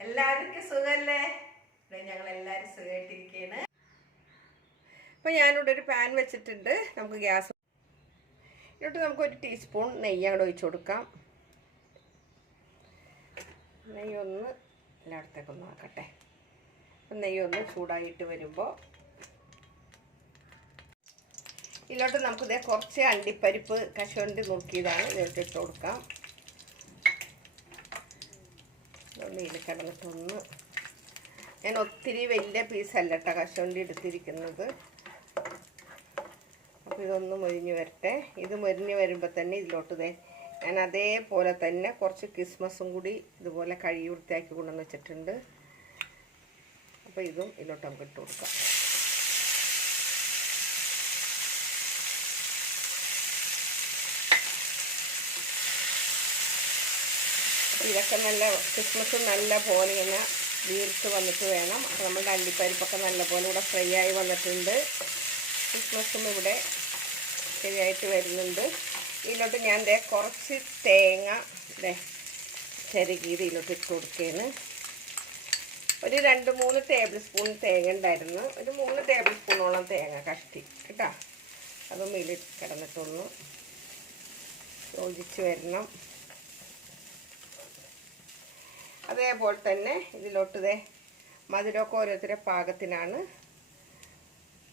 എല്ലാവർക്കും സുഖല്ലേ? ഞങ്ങൾ എല്ലാവരും സുഖമായിട്ടിരിക്കുകയാണ്. അപ്പോൾ ഞാനിവിടെ ഒരു പാൻ വെച്ചിട്ടുണ്ട്. നമുക്ക് ഗ്യാസ് എന്നിട്ട് നമുക്കൊരു ടീസ്പൂൺ നെയ്യ് അങ്ങോട്ട് ഒഴിച്ചു കൊടുക്കാം. നെയ്യൊന്ന് എല്ലായിടത്തേക്കൊന്ന് ആക്കട്ടെ. അപ്പം നെയ്യൊന്ന് ചൂടായിട്ട് വരുമ്പോൾ ഇതിലോട്ട് നമുക്കിതേ കുറച്ച് അണ്ടിപ്പരിപ്പ് കശുവണ്ടി നുറുക്കിയതാണ് ഇതിലോട്ട് ഇട്ട് കൊടുക്കാം. ഇതിൽ കിടന്നിട്ടൊന്ന് ഞാൻ ഒത്തിരി വലിയ പീസല്ല കേട്ടോ കശുവണ്ടി എടുത്തിരിക്കുന്നത്. അപ്പോൾ ഇതൊന്ന് മൊരിഞ്ഞ് വരട്ടെ. ഇത് മൊരിഞ്ഞ് വരുമ്പോൾ തന്നെ ഇതിലോട്ട് ഞാൻ അതേപോലെ തന്നെ കുറച്ച് കിസ്മസും കൂടി ഇതുപോലെ കഴുകി വൃത്തിയാക്കി കൊണ്ടുവന്ന് വെച്ചിട്ടുണ്ട്. അപ്പോൾ ഇതും ഇതിലോട്ട് നമുക്ക് ഇട്ട് കൊടുക്കാം. ഇതൊക്കെ നല്ല കിസ്മസ് നല്ല പോലെ ഇങ്ങനെ വീർത്ത് വന്നിട്ട് വേണം. അപ്പോൾ നമ്മുടെ അണ്ടിപ്പരിപ്പൊക്കെ നല്ല പോലെ ഇവിടെ ഫ്രൈ ആയി വന്നിട്ടുണ്ട്. കിസ്മസും ഇവിടെ ശരിയായിട്ട് വരുന്നുണ്ട്. ഇതിലോട്ട് ഞാൻ കുറച്ച് തേങ്ങ ചെറുകീത് ഇതിലോട്ട് ഇട്ട് കൊടുക്കുകയാണ്. ഒരു 2-3 ടേബിൾ സ്പൂൺ തേങ്ങ ഉണ്ടായിരുന്നു. ഒരു 3 ടേബിൾ സ്പൂണോളം തേങ്ങ കഷ്ടി കേട്ടോ. അതും ഇതിൽ കിടന്നിട്ടൊന്ന് യോജിച്ച് വരണം. അതേപോലെ തന്നെ ഇതിലോട്ട് മധുരമൊക്കെ ഓരോരുത്തരുടെ പാകത്തിനാണ്.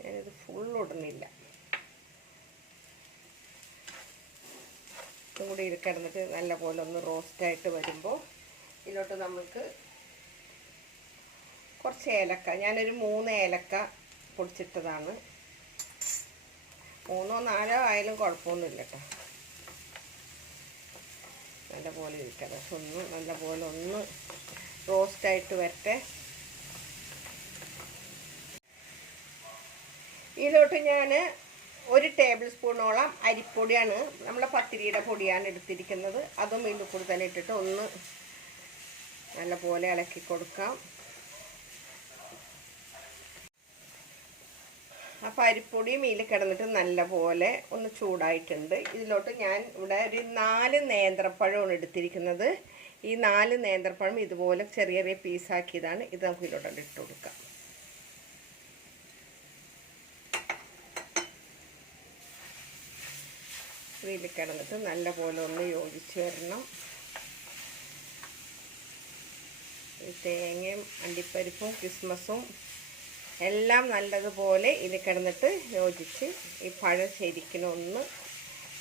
ഞാനിത് ഫുള്ളിടുന്നില്ല. ഇതും കൂടി ഇത് കിടന്നിട്ട് നല്ല പോലെ ഒന്ന് റോസ്റ്റായിട്ട് വരുമ്പോൾ ഇതിലോട്ട് നമുക്ക് കുറച്ച് ഏലക്ക, ഞാനൊരു 3 ഏലക്ക പൊടിച്ചിട്ടതാണ്. 3-4 ആയാലും കുഴപ്പമൊന്നുമില്ല കേട്ടോ. നല്ലപോലെ ഇരിക്കണം. ഒന്ന് നല്ലപോലെ ഒന്ന് റോസ്റ്റായിട്ട് വരട്ടെ. ഇതിലോട്ട് ഞാൻ 1 ടേബിൾ സ്പൂണോളം അരിപ്പൊടിയാണ്, നമ്മളെ പത്തിരിയുടെ പൊടിയാണ് എടുത്തിരിക്കുന്നത്. അതും ഇതിൻ്റെ കൂടെ തന്നെ ഇട്ടിട്ട് ഒന്ന് നല്ലപോലെ ഇളക്കി കൊടുക്കാം. അപ്പോൾ അരിപ്പൊടിയും ഇതിൽ കിടന്നിട്ട് നല്ലപോലെ ഒന്ന് ചൂടായിട്ടുണ്ട്. ഇതിലോട്ട് ഞാൻ ഇവിടെ ഒരു 4 നേന്ത്രപ്പഴമാണ് എടുത്തിരിക്കുന്നത്. ഈ 4 നേന്ത്രപ്പഴം ഇതുപോലെ ചെറിയ ചെറിയ പീസാക്കിയതാണ്. ഇത് നമുക്ക് ഇതിലോട്ട് ഇട്ട് കൊടുക്കാം. ഇതിൽ കിടന്നിട്ട് നല്ലപോലെ ഒന്ന് യോജിച്ച് വരണം. തേങ്ങയും അണ്ടിപ്പരിപ്പും കിസ്മസും എല്ലാം നല്ലതുപോലെ ഇതിൽ കിടന്നിട്ട് യോജിച്ച് ഈ പഴം ശരിക്കും ഒന്ന്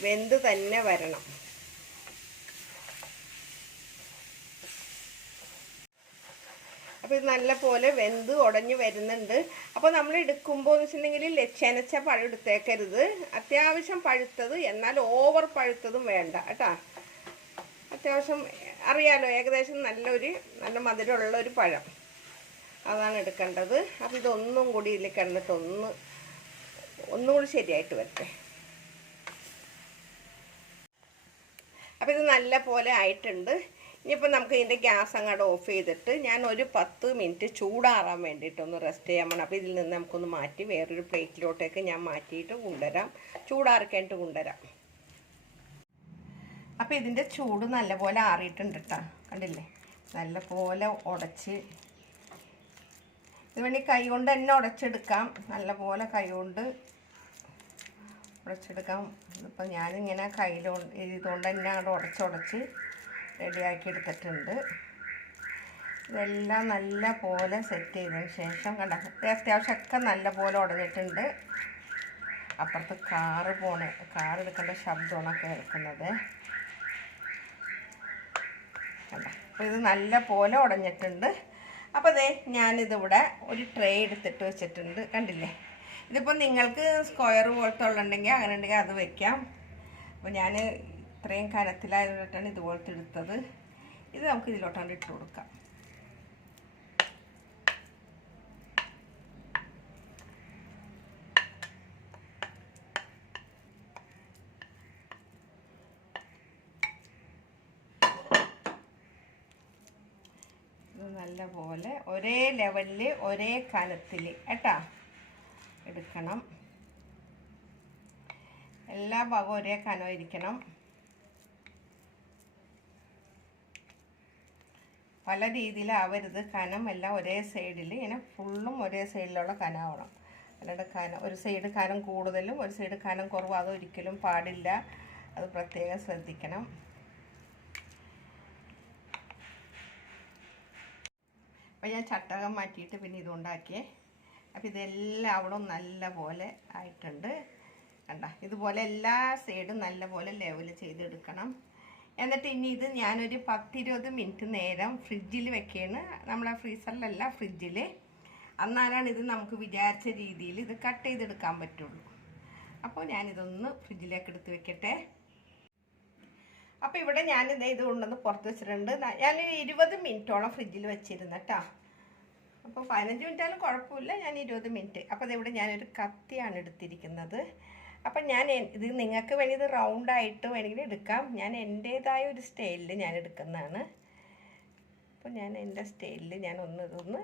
വെന്ത് തന്നെ വരണം. അപ്പോൾ ഇത് നല്ലപോലെ വെന്ത് ഉടഞ്ഞ് വരുന്നുണ്ട്. അപ്പോൾ നമ്മൾ എടുക്കുമ്പോൾ എന്ന് വെച്ചിട്ടുണ്ടെങ്കിൽ ചെനച്ച പഴം എടുത്തേക്കരുത്. അത്യാവശ്യം പഴുത്തത്, എന്നാൽ ഓവർ പഴുത്തതും വേണ്ട കേട്ടോ. അത്യാവശ്യം അറിയാലോ, ഏകദേശം നല്ല മധുരമുള്ളൊരു പഴം അതാണ് എടുക്കേണ്ടത്. അപ്പോൾ ഇതൊന്നും കൂടി ഇതിൽ കിടന്നിട്ട് ഒന്നും കൂടി ശരിയായിട്ട് വരട്ടെ. അപ്പോൾ ഇത് നല്ല പോലെ ആയിട്ടുണ്ട്. ഇനിയിപ്പോൾ നമുക്ക് ഇതിൻ്റെ ഗ്യാസ് അങ്ങോട്ട് ഓഫ് ചെയ്തിട്ട് ഞാൻ ഒരു 10 മിനിറ്റ് ചൂടാറാൻ വേണ്ടിയിട്ടൊന്ന് റെസ്റ്റ് ചെയ്യാൻ വേണം. അപ്പോൾ ഇതിൽ നിന്ന് നമുക്കൊന്ന് മാറ്റി വേറൊരു പ്ലേറ്റിലോട്ടേക്ക് ഞാൻ മാറ്റിയിട്ട് കൊണ്ടുവരാം, ചൂടാറിക്കാനായിട്ട് കൊണ്ടുവരാം. അപ്പോൾ ഇതിൻ്റെ ചൂട് നല്ലപോലെ ആറിയിട്ടുണ്ട് കേട്ടോ. കണ്ടില്ലേ, നല്ലപോലെ ഉടച്ച് ഇത് വേണ്ടി കൈ കൊണ്ട് തന്നെ ഉടച്ചെടുക്കാം. നല്ലപോലെ കൈ കൊണ്ട് ഉടച്ചെടുക്കാം. ഇപ്പം ഞാനിങ്ങനെ ഇതുകൊണ്ട് തന്നെ അങ്ങോട്ട് ഉടച്ച് റെഡിയാക്കി എടുത്തിട്ടുണ്ട്. ഇതെല്ലാം നല്ല പോലെ സെറ്റ് ചെയ്തതിന് ശേഷം അത്യാവശ്യമൊക്കെ നല്ല പോലെ ഉടഞ്ഞിട്ടുണ്ട്. അപ്പുറത്ത് കാർ എടുക്കേണ്ട ശബ്ദമാണ് കേൾക്കുന്നത്. അപ്പോൾ ഇത് നല്ല പോലെ ഉടഞ്ഞിട്ടുണ്ട്. അപ്പോൾ ഞാനിതിവിടെ ഒരു ട്രേ എടുത്തിട്ട് വെച്ചിട്ടുണ്ട്. കണ്ടില്ലേ, ഇതിപ്പോൾ നിങ്ങൾക്ക് സ്ക്വയർ പോലത്തെ ഉള്ളുണ്ടെങ്കിൽ അങ്ങനെ ഉണ്ടെങ്കിൽ അത് വയ്ക്കാം. അപ്പോൾ ഞാൻ ഇത്രയും കനത്തിലായതുകൊണ്ടാണ് ഇതുപോലത്തെ എടുത്തത്. ഇത് നമുക്ക് ഇതിലോട്ടാണ് ഇട്ട് കൊടുക്കാം. നല്ല പോലെ ഒരേ ലെവലിൽ ഒരേ കനത്തിൽ കേട്ടോ എടുക്കണം. എല്ലാ ഭാഗവും ഒരേ കനം ഇരിക്കണം. പല രീതിയിലാവരുത്. കനം എല്ലാം ഒരേ സൈഡിൽ ഇങ്ങനെ ഫുള്ളും ഒരേ സൈഡിലുള്ള കനമാവണം. അല്ലാണ്ട് ഒരു സൈഡ് കനം കൂടുതലും ഒരു സൈഡ് കനം കുറവും അതൊരിക്കലും പാടില്ല. അത് പ്രത്യേകം ശ്രദ്ധിക്കണം. അപ്പോൾ ഞാൻ ചട്ടകം മാറ്റിയിട്ട് പിന്നെ ഇതുണ്ടാക്കിയേ. അപ്പോൾ ഇതെല്ലാം അവിടെ നല്ല പോലെ ആയിട്ടുണ്ട്. കണ്ട, ഇതുപോലെ എല്ലാ സൈഡും നല്ല പോലെ ലെവൽ ചെയ്തെടുക്കണം. എന്നിട്ട് ഇനി ഇത് ഞാനൊരു 10-20 മിനിറ്റ് നേരം ഫ്രിഡ്ജിൽ വെക്കുകയാണ്. നമ്മളെ ഫ്രീസറിലല്ല, ഫ്രിഡ്ജിൽ. എന്നാലാണ് ഇത് നമുക്ക് വിചാരിച്ച രീതിയിൽ ഇത് കട്ട് ചെയ്തെടുക്കാൻ പറ്റുള്ളൂ. അപ്പോൾ ഞാനിതൊന്ന് ഫ്രിഡ്ജിലേക്ക് എടുത്ത് വെക്കട്ടെ. അപ്പോൾ ഇവിടെ ഞാനിത് കൊണ്ടുവന്ന് പുറത്ത് വെച്ചിട്ടുണ്ട്. ഞാൻ 20 മിനിറ്റോളം ഫ്രിഡ്ജിൽ വെച്ചിരുന്നു കേട്ടോ. അപ്പോൾ 15 മിനിറ്റായാലും കുഴപ്പമില്ല, ഞാൻ 20 മിനിറ്റ്. അപ്പോൾ അതിവിടെ ഞാനൊരു കത്തിയാണ് എടുത്തിരിക്കുന്നത്. അപ്പം ഞാൻ ഇത് നിങ്ങൾക്ക് വേണ്ടി ഇത് റൗണ്ടായിട്ട് വേണമെങ്കിൽ എടുക്കാം. ഞാൻ എൻ്റേതായ ഒരു സ്റ്റൈലിൽ ഞാൻ എടുക്കുന്നതാണ്. അപ്പോൾ ഞാൻ എൻ്റെ സ്റ്റൈലിൽ ഞാൻ ഇതൊന്ന്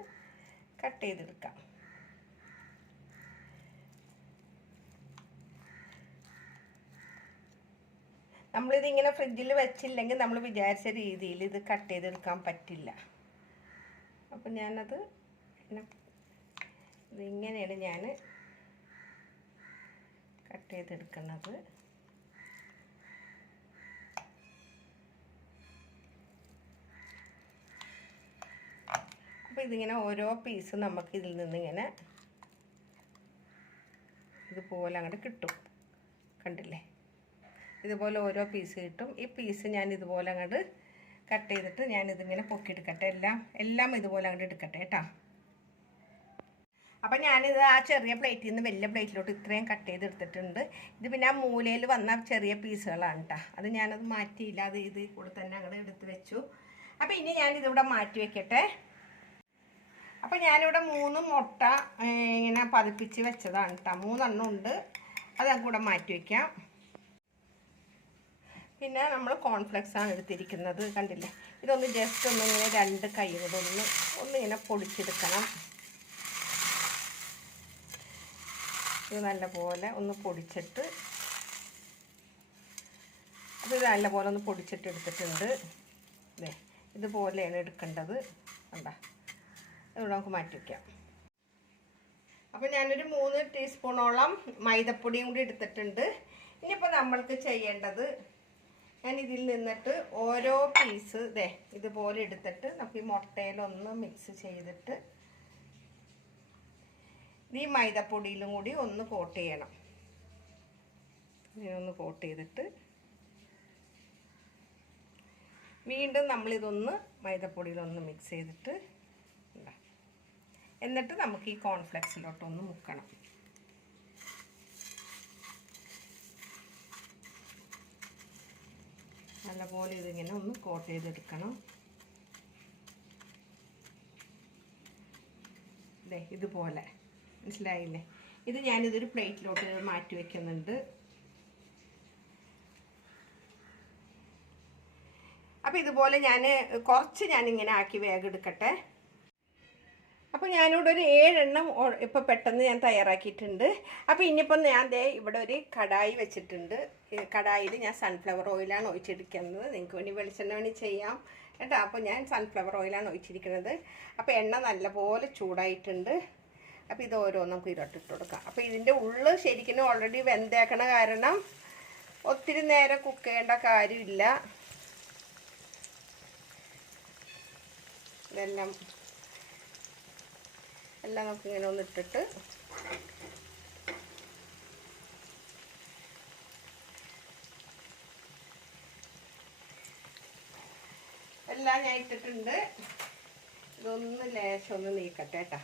കട്ട് ചെയ്തെടുക്കാം. നമ്മളിതിങ്ങനെ ഫ്രിഡ്ജിൽ വെച്ചില്ലെങ്കിൽ നമ്മൾ വിചാരിച്ച രീതിയിൽ ഇത് കട്ട് ചെയ്തെടുക്കാൻ പറ്റില്ല. അപ്പം ഞാനത് ഇതിങ്ങനെയാണ് ഞാൻ കട്ട് ചെയ്തെടുക്കുന്നത്. അപ്പോൾ ഇതിങ്ങനെ ഓരോ പീസ് നമുക്ക് ഇതിൽ നിന്നിങ്ങനെ ഇതുപോലെ അങ്ങോട്ട് കിട്ടും. കണ്ടില്ലേ, ഇതുപോലെ ഓരോ പീസ് കിട്ടും. ഈ പീസ് ഞാൻ ഇതുപോലെ അങ്ങോട്ട് കട്ട് ചെയ്തിട്ട് ഞാനിതിങ്ങനെ പൊക്കിയെടുക്കട്ടെ. എല്ലാം ഇതുപോലെ അങ്ങോട്ട് എടുക്കട്ടെ കേട്ടോ. അപ്പം ഞാനിത് ആ ചെറിയ പ്ലേറ്റിൽ നിന്ന് വലിയ പ്ലേറ്റിലോട്ട് ഇത്രയും കട്ട് ചെയ്തെടുത്തിട്ടുണ്ട്. ഇത് പിന്നെ ആ മൂലയിൽ വന്ന ചെറിയ പീസുകളാണ് കേട്ടോ. അത് ഞാനത് മാറ്റിയില്ല, അത് ഇത് കൂടെ തന്നെ അങ്ങോട്ട് എടുത്ത് വെച്ചു. അപ്പോൾ ഇനി ഞാനിതിവിടെ മാറ്റി വെക്കട്ടെ. അപ്പോൾ ഞാനിവിടെ 3 മുട്ട ഇങ്ങനെ പതിപ്പിച്ച് വെച്ചതാണ് കേട്ടോ. 3 എണ്ണം ഉണ്ട്, അത് കൂടെ മാറ്റി വയ്ക്കാം. പിന്നെ നമ്മൾ കോൺഫ്ലെക്സാണ് എടുത്തിരിക്കുന്നത്. കണ്ടില്ലേ, ഇതൊന്ന് ജസ്റ്റ് ഒന്നിങ്ങനെ 2 കൈ കൊണ്ട് ഒന്നിങ്ങനെ പൊടിച്ചെടുക്കണം. ഇത് നല്ലപോലെ ഒന്ന് പൊടിച്ചിട്ട് അത് നല്ലപോലെ ഒന്ന് പൊടിച്ചിട്ട് എടുത്തിട്ടുണ്ട്. അതെ, ഇതുപോലെയാണ് എടുക്കേണ്ടത്. കണ്ട, ഇവിടെ നമുക്ക് മാറ്റി വയ്ക്കാം. അപ്പോൾ ഞാനൊരു 3 ടീസ്പൂണോളം മൈദപ്പൊടിയും കൂടി എടുത്തിട്ടുണ്ട്. ഇനിയിപ്പോൾ നമ്മൾക്ക് ചെയ്യേണ്ടത്, ഞാൻ ഇതിൽ നിന്നിട്ട് ഓരോ പീസ് ഇതുപോലെ എടുത്തിട്ട് നമുക്ക് ഈ മുട്ടയിലൊന്ന് മിക്സ് ചെയ്തിട്ട് ഈ മൈദപ്പൊടിയിലും കൂടി ഒന്ന് കോട്ട് ചെയ്യണം. ഇങ്ങനെ ഒന്ന് കോട്ട് ചെയ്തിട്ട് വീണ്ടും നമ്മളിതൊന്ന് മൈദപ്പൊടിയിലൊന്ന് മിക്സ് ചെയ്തിട്ട് എന്നിട്ട് നമുക്ക് ഈ കോൺഫ്ലെക്സിലോട്ടൊന്ന് മുക്കണം. നല്ലപോലെ ഇതിങ്ങനെ ഒന്ന് കോട്ട് ചെയ്തെടുക്കണം. ഇതുപോലെ മനസ്സിലായില്ലേ? ഇത് ഞാനിതൊരു പ്ലേറ്റിലോട്ട് മാറ്റി വയ്ക്കുന്നുണ്ട്. അപ്പോൾ ഇതുപോലെ കുറച്ച് ഞാനിങ്ങനെ ആക്കി വേഗം എടുക്കട്ടെ. അപ്പോൾ ഞാനിവിടെ ഒരു 7 എണ്ണം ഇപ്പോൾ പെട്ടെന്ന് ഞാൻ തയ്യാറാക്കിയിട്ടുണ്ട്. അപ്പോൾ ഇനിയിപ്പം ഞാൻ ഇവിടെ ഒരു കടായി വെച്ചിട്ടുണ്ട്. കടായിൽ ഞാൻ സൺഫ്ലവർ ഓയിലാണ് ഒഴിച്ചെടുക്കുന്നത്. നിങ്ങൾക്ക് വേണ്ടി വെളിച്ചെണ്ണ വേണ്ടി ചെയ്യാം കേട്ടോ. അപ്പോൾ ഞാൻ സൺഫ്ലവർ ഓയിലാണ് ഒഴിച്ചിരിക്കുന്നത്. അപ്പോൾ എണ്ണ നല്ലപോലെ ചൂടായിട്ടുണ്ട്. അപ്പോൾ ഇത് ഓരോന്നും നമുക്ക് ഇതിലോട്ടിട്ട് കൊടുക്കാം. അപ്പോൾ ഇതിൻ്റെ ഉള്ളിൽ ശരിക്കും ഓൾറെഡി വെന്തേക്കണ കാരണം ഒത്തിരി നേരം കുക്ക് ചെയ്യേണ്ട കാര്യമില്ല. ഇതെല്ലാം നമുക്കിങ്ങനെ ഒന്നിട്ടിട്ട് എല്ലാം ഞാൻ ഇട്ടിട്ടുണ്ട്. ഇതൊന്ന് ലേശം ഒന്ന് നീക്കട്ടെ കേട്ടോ.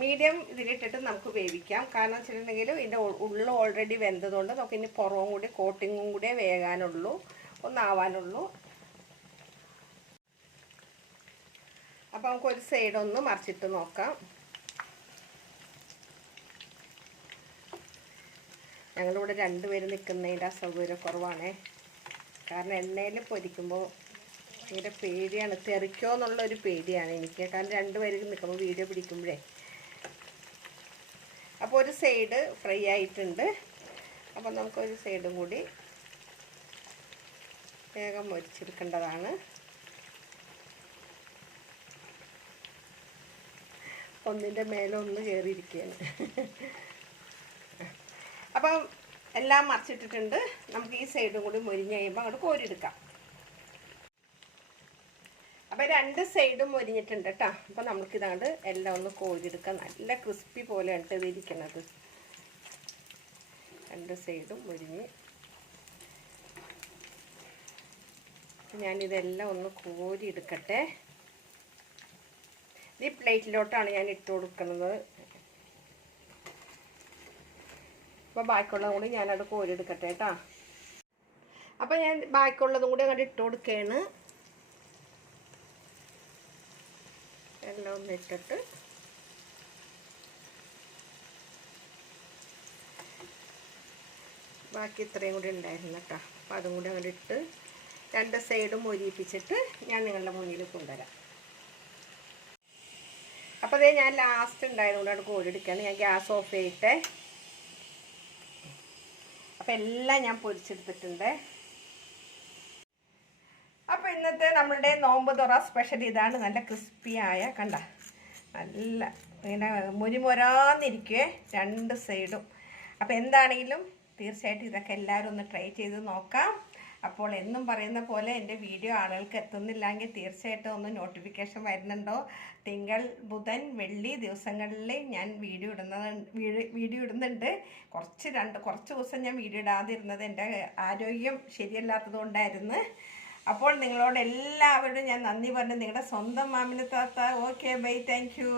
മീഡിയം ഇതിലിട്ടിട്ട് നമുക്ക് വേവിക്കാം. കാരണം വെച്ചിട്ടുണ്ടെങ്കിൽ ഇതിൻ്റെ ഉള്ളിൽ ഓൾറെഡി വെന്തതുകൊണ്ട് നമുക്ക് ഇനി പുറവും കൂടി കോട്ടിങ്ങും കൂടെ വേകാനുള്ളൂ, ഒന്നാവാനുള്ളൂ. അപ്പോൾ നമുക്കൊരു സൈഡൊന്ന് മറിച്ചിട്ട് നോക്കാം. ഞങ്ങളിവിടെ 2 പേര് നിൽക്കുന്നതിൻ്റെ അസൗകര്യക്കുറവാണേ. കാരണം എണ്ണയിൽ പൊരിക്കുമ്പോൾ ഭയങ്കര പേടിയാണ്, തെറിക്കോ എന്നുള്ളൊരു പേടിയാണ് എനിക്ക്. കാരണം 2 പേര് നിൽക്കുമ്പോൾ വീഡിയോ പിടിക്കുമ്പോഴേ. അപ്പോൾ ഒരു സൈഡ് ഫ്രൈ ആയിട്ടുണ്ട്. അപ്പോൾ നമുക്കൊരു സൈഡും കൂടി വേഗം മൊരിച്ചെടുക്കേണ്ടതാണ്. ഒന്നിൻ്റെ മേലെ ഒന്ന് കയറിയിരിക്കുകയാണ്. അപ്പം എല്ലാം മറിച്ചിട്ടിട്ടുണ്ട്. നമുക്ക് ഈ സൈഡും കൂടി മൊരിഞ്ഞ് കഴിയുമ്പോൾ അങ്ങോട്ട് കോരിയെടുക്കാം. അപ്പം 2 സൈഡും മൊരിഞ്ഞിട്ടുണ്ട് കേട്ടോ. അപ്പം നമുക്കിതങ്ങോട്ട് എല്ലാം ഒന്ന് കോരിയെടുക്കാം. നല്ല ക്രിസ്പി പോലെയാണ് ഇതിരിക്കുന്നത്. 2 സൈഡും മൊരിഞ്ഞ് ഞാനിതെല്ലാം ഒന്ന് കോരിയെടുക്കട്ടെ. ഈ പ്ലേറ്റിലോട്ടാണ് ഞാൻ ഇട്ട് കൊടുക്കുന്നത്. അപ്പോൾ ബാക്കിയുള്ളതും കൂടി ഞാനത് കോരിയെടുക്കട്ടെ കേട്ടോ. അപ്പോൾ ഞാൻ ബാക്കിയുള്ളതും കൂടി അങ്ങോട്ട് ഇട്ട് കൊടുക്കുകയാണ്. എല്ലാം ഒന്ന് ഇട്ടിട്ട് ബാക്കി ഇത്രയും കൂടി ഉണ്ടായിരുന്നു കേട്ടോ. അപ്പോൾ അതും കൂടി അങ്ങോട്ട് ഇട്ട് 2 സൈഡും മൊരിയിപ്പിച്ചിട്ട് ഞാൻ നിങ്ങളുടെ മുന്നിൽ കൊണ്ടുവരാം. അപ്പോൾ അതേ ഞാൻ ലാസ്റ്റ് ഉണ്ടായതുകൊണ്ട് അവിടെ കോരിയെടുക്കുകയാണ്. ഞാൻ ഗ്യാസ് ഓഫ് ചെയ്തിട്ടേ. അപ്പോൾ എല്ലാം ഞാൻ പൊരിച്ചെടുത്തിട്ടുണ്ട്. അപ്പോൾ ഇന്നത്തെ നമ്മളുടെ നോമ്പ് തുറ സ്പെഷ്യൽ ഇതാണ്. നല്ല ക്രിസ്പിയായ കണ്ട നല്ല ഇങ്ങനെ മുരിമൊരാന്നിരിക്കുവേ 2 സൈഡും. അപ്പോൾ എന്താണെങ്കിലും തീർച്ചയായിട്ടും ഇതൊക്കെ എല്ലാവരും ഒന്ന് ട്രൈ ചെയ്ത് നോക്കാം. അപ്പോൾ എന്നും പറയുന്ന പോലെ എൻ്റെ വീഡിയോ ആളുകൾക്ക് എത്തുന്നില്ലെങ്കിൽ തീർച്ചയായിട്ടും ഒന്ന് നോട്ടിഫിക്കേഷൻ വരുന്നുണ്ടോ. തിങ്കൾ, ബുധൻ, വെള്ളി ദിവസങ്ങളിൽ ഞാൻ വീഡിയോ ഇടുന്നുണ്ട്. കുറച്ച് ദിവസം ഞാൻ വീഡിയോ ഇടാതിരുന്നത് എൻ്റെ ആരോഗ്യം ശരിയല്ലാത്തത് കൊണ്ടായിരുന്നു. അപ്പോൾ നിങ്ങളോട് എല്ലാവരോടും ഞാൻ നന്ദി പറഞ്ഞു. നിങ്ങളുടെ സ്വന്തം മാമിന താത്ത. Okay bye, thank you.